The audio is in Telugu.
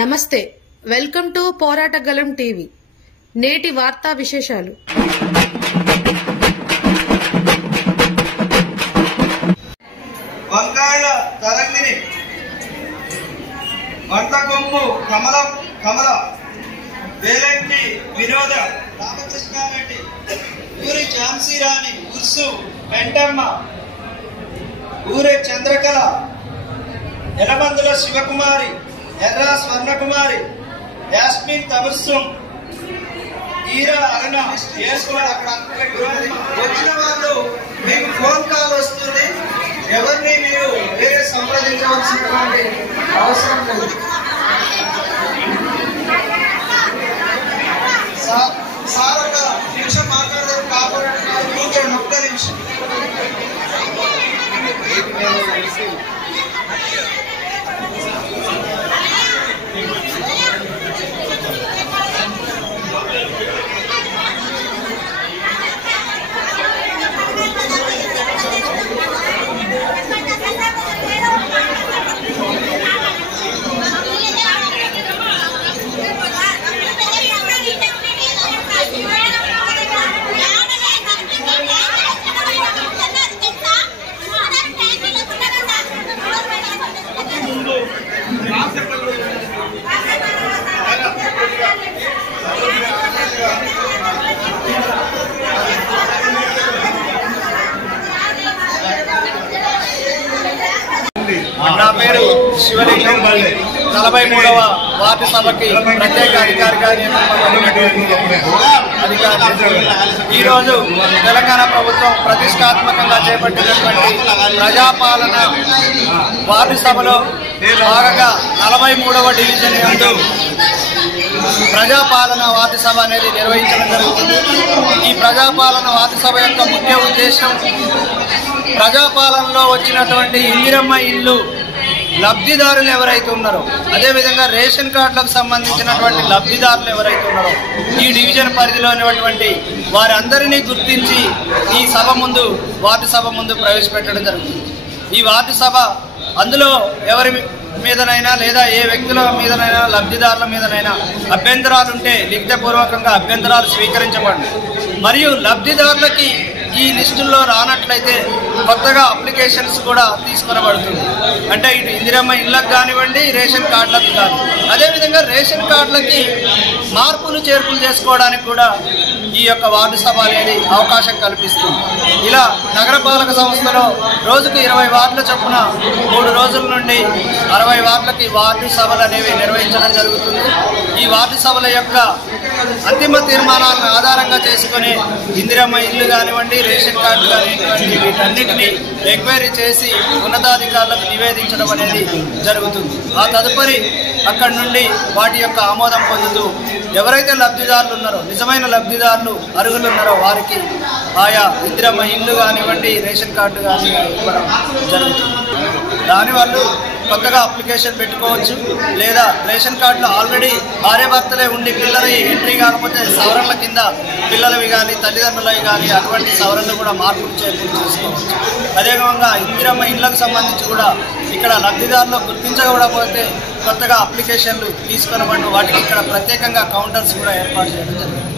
నమస్తే, వెల్కమ్ టు పోరాటగలం టీవీ. నేటి వార్తా విశేషాలు. వంకాయల తరంగిణి, వంట కొమ్ము కమల, వేలంటి వినోద, రామకృష్ణారెడ్డి, ఊరి ఝాన్సీ రాణి, ఉర్సు వెంటమ్మ, ఊరి చంద్రకళ, ఎలమందుల శివకుమారి, ఎర్ర స్వర్ణకుమారి, యాస్మిన్ తబస్సుం, ఈరా అరుణ. వచ్చిన వాళ్ళు మీకు ఫోన్ కాల్ వస్తుంది. ఎవరిని మీరు వేరే సంప్రదించవలసినటువంటి అవసరం లేదు. సార్ ఒక నిమిషం మాట్లాడదాం. కాబట్టి ఒక్క నిమిషం. నా పేరు శివలింగం. 43వ వార్డు సభకి ప్రత్యేక అధికారిగా ఈరోజు తెలంగాణ ప్రభుత్వం ప్రతిష్టాత్మకంగా చేపట్టినటువంటి ప్రజాపాలన వార్డు సభలో భాగంగా 43వ డివిజన్ యందు ప్రజాపాలన వార్డు సభ అనేది నిర్వహించడం జరుగుతుంది. ఈ ప్రజాపాలన వార్డు సభ యొక్క ముఖ్య ఉద్దేశం ప్రజాపాలనలో వచ్చినటువంటి ఇందిరమ్మ ఇల్లు లబ్ధిదారులు ఎవరైతే ఉన్నారో, అదేవిధంగా రేషన్ కార్డులకు సంబంధించినటువంటి లబ్ధిదారులు ఎవరైతే ఉన్నారో ఈ డివిజన్ పరిధిలో ఉన్నటువంటి వారందరినీ గుర్తించి ఈ సభ ముందు వార్డు సభ ముందు ప్రవేశపెట్టడం జరుగుతుంది. ఈ వార్డు సభ అందులో ఎవరి మీదనైనా లేదా ఏ వ్యక్తుల మీదనైనా లబ్ధిదారుల మీదనైనా అభ్యంతరాలు ఉంటే లిఖితపూర్వకంగా అభ్యంతరాలు స్వీకరించబడి, మరియు లబ్ధిదారులకి ఈ లిస్టుల్లో రానట్లయితే కొత్తగా అప్లికేషన్స్ కూడా తీసుకొనబడుతుంది. అంటే ఇటు ఇందిరమ్మ ఇళ్లకు కానివ్వండి, రేషన్ కార్డులకు కానీ, అదేవిధంగా రేషన్ కార్డులకి మార్పులు చేర్పులు చేసుకోవడానికి కూడా ఈ యొక్క వార్డు సభ అనేది అవకాశం కల్పిస్తుంది. ఇలా నగరపాలక సంస్థలో రోజుకు 20 వార్డుల చొప్పున 3 రోజుల నుండి 60 వార్డులకి వార్డు సభలు అనేవి నిర్వహించడం జరుగుతుంది. ఈ వార్డు సభల యొక్క అంతిమ తీర్మానాలను ఆధారంగా చేసుకుని ఇందిరమ్మ ఇల్లు కానివ్వండి, రేషన్ కార్డు కానివ్వండి, వీటన్నిటినీ ఎంక్వైరీ చేసి ఉన్నతాధికారులకు నివేదించడం అనేది జరుగుతుంది. ఆ తదుపరి అక్కడి నుండి వాటి యొక్క ఆమోదం పొందుతూ ఎవరైతే లబ్ధిదారులు ఉన్నారో, నిజమైన లబ్ధిదారులు అర్హులు ఉన్నారో వారికి ఆయా ఇందిరమ్మ ఇల్లు కానివ్వండి, రేషన్ కార్డు కానీ ఇవ్వడం జరుగుతుంది. దానివల్ల కొత్తగా అప్లికేషన్ పెట్టుకోవచ్చు, లేదా రేషన్ కార్డులో ఆల్రెడీ భార్యాభర్తలే ఉండి పిల్లలవి ఎంట్రీ కాకపోతే సవరణల కింద పిల్లలవి కానీ తల్లిదండ్రులవి కానీ అటువంటి సవరణలు కూడా మార్పులు చేర్పులు చేసుకోవచ్చు. అదేవిధంగా ఇందిరమ్మ ఇళ్లకు సంబంధించి కూడా ఇక్కడ లబ్ధిదారులు గుర్తించకపోతే కొత్తగా అప్లికేషన్లు తీసుకొనబడి వాటికి ఇక్కడ ప్రత్యేకంగా కౌంటర్స్ కూడా ఏర్పాటు చేయడం జరిగింది.